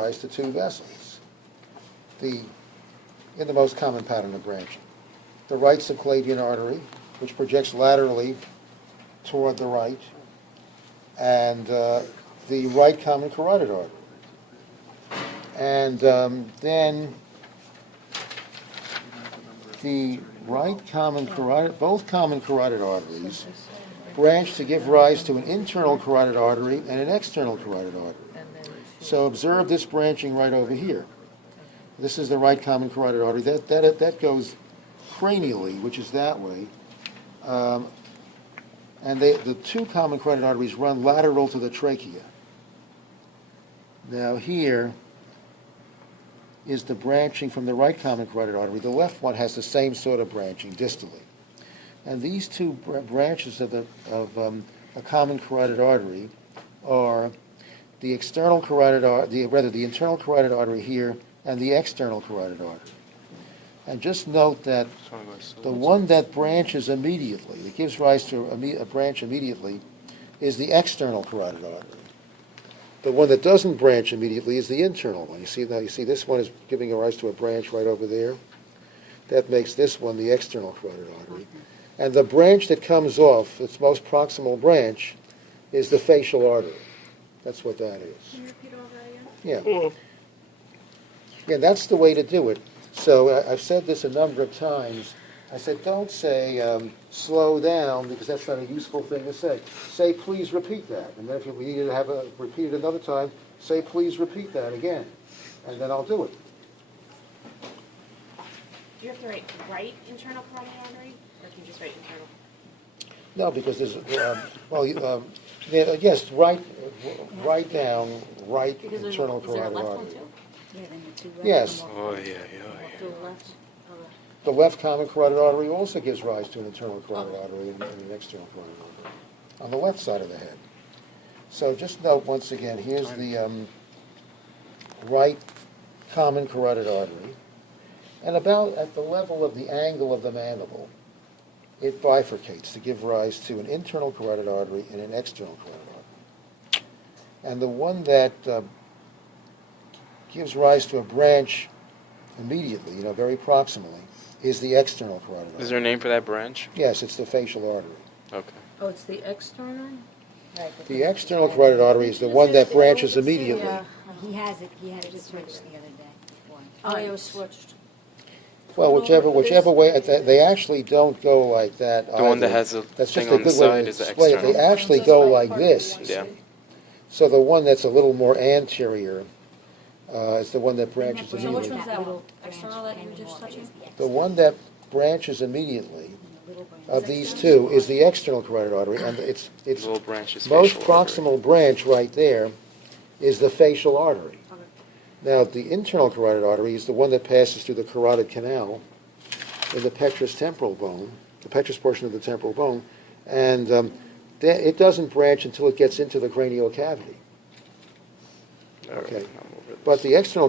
rise to two vessels. In the most common pattern of branching. The right subclavian artery, which projects laterally toward the right, and the right common carotid artery. And then the right common carotid, both common carotid arteries branch to give rise to an internal carotid artery and an external carotid artery. So observe this branching right over here. This is the right common carotid artery. That goes cranially, which is that way. And the two common carotid arteries run lateral to the trachea. Now here is the branching from the right common carotid artery. The left one has the same sort of branching distally. And these two branches of a common carotid artery are the internal carotid artery here and the external carotid artery. And just note that the one that branches immediately, that gives rise to a branch immediately, is the external carotid artery. The one that doesn't branch immediately is the internal one. You see this one is giving rise to a branch right over there. That makes this one the external carotid artery. And the branch that comes off, its most proximal branch, is the facial artery. That's what that is. Can you repeat all that again? Yeah. Yeah, that's the way to do it. So I've said this a number of times. I said, don't say slow down, because that's not a useful thing to say. Say, please repeat that. And then if we need to have a repeat it another time, say, please repeat that again. And then I'll do it. Do you have to write right internal carotid artery, or can you just write internal? No, because there's, yes, write down right Because internal is there a carotid left one artery. too? Yeah, then the two Yes. Oh, yeah. Do a left? The left common carotid artery also gives rise to an internal carotid artery and an external carotid artery on the left side of the head. So just note once again, here's the right common carotid artery, and about at the level of the angle of the mandible, it bifurcates to give rise to an internal carotid artery and an external carotid artery. And the one that gives rise to a branch immediately, very proximally, is the external carotid artery. Is there a name for that branch? Yes, it's the facial artery. Okay. Oh, it's the external? Right, but The external carotid artery is the one that branches immediately. Yeah, he has it, he had it switched the other day. One. Oh, it was switched. Well, whichever way, they actually don't go like that either. The one that has the That's thing just a on the good way side to is the display it. external. They actually go like this. Yeah. So the one that's a little more anterior is the one that branches So which immediately. one's that one? External that you were just touching? The one that branches immediately of these two is the external carotid artery, and its Little branch is most facial artery. proximal branch right there is the facial artery. Now, the internal carotid artery is the one that passes through the carotid canal in the petrous temporal bone, the petrous portion of the temporal bone, and it doesn't branch until it gets into the cranial cavity. All right, Okay. I'm over this. But the external